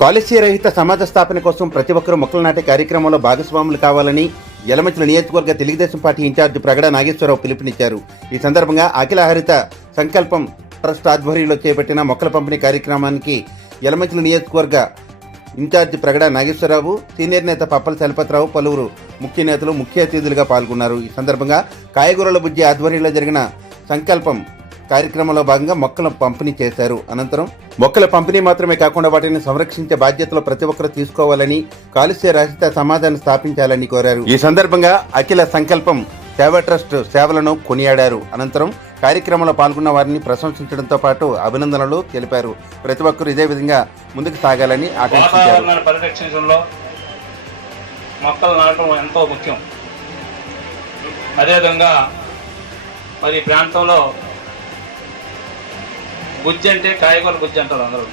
కాలుష్య రహిత సమాజ స్థాపన కోసం ప్రతి ఒక్కరూ మొక్కలు నాటే కార్యక్రమంలో భాగస్వాములు కావాలని యలమంచిలి నియోజకవర్గ తెలుగుదేశం పార్టీ ఇన్ఛార్జి ప్రగడ నాగేశ్వరరావు పిలుపునిచ్చారు. ఈ సందర్భంగా అఖిల హరిత సంకల్పం ట్రస్ట్ ఆధ్వర్యంలో చేపట్టిన మొక్కల పంపిణీ కార్యక్రమానికి యలమంచిలి నియోజకవర్గ ఇన్ఛార్జి ప్రగడ నాగేశ్వరరావు, సీనియర్ నేత పప్పల చలపతిరావు, పలువురు ముఖ్య నేతలు ముఖ్య అతిథులుగా పాల్గొన్నారు. ఈ సందర్భంగా కాయగూరల బుజ్జి ఆధ్వర్యంలో జరిగిన సంకల్పం కార్యక్రమంలో భాగంగా మొక్కలను పంపిణీ చేశారు. అనంతరం మొక్కల పంపిణీ మాత్రమే కాకుండా వాటిని సంరక్షించే బాధ్యతలు ప్రతి ఒక్కరూ తీసుకోవాలని, కాలుష్య రహిత సమాజాన్ని స్థాపించాలని కోరారు. ఈ సందర్భంగా అఖిల సంకల్పం సేవా ట్రస్ట్ సేవలను కొనియాడారు. అనంతరం కార్యక్రమంలో పాల్గొన్న వారిని ప్రశంసించడంతో పాటు అభినందనలు తెలిపారు. ప్రతి ఒక్కరూ ఇదే విధంగా ముందుకు సాగాలని ఆకాంక్షించారు. పరిరక్షించడంలో మొక్కలు నాటడం ఎంతో ముఖ్యం. అదేవిధంగా మరి ప్రాంతంలో గుజ్జి అంటే కాయగూర గుజ్జి అంటారు అందరూ.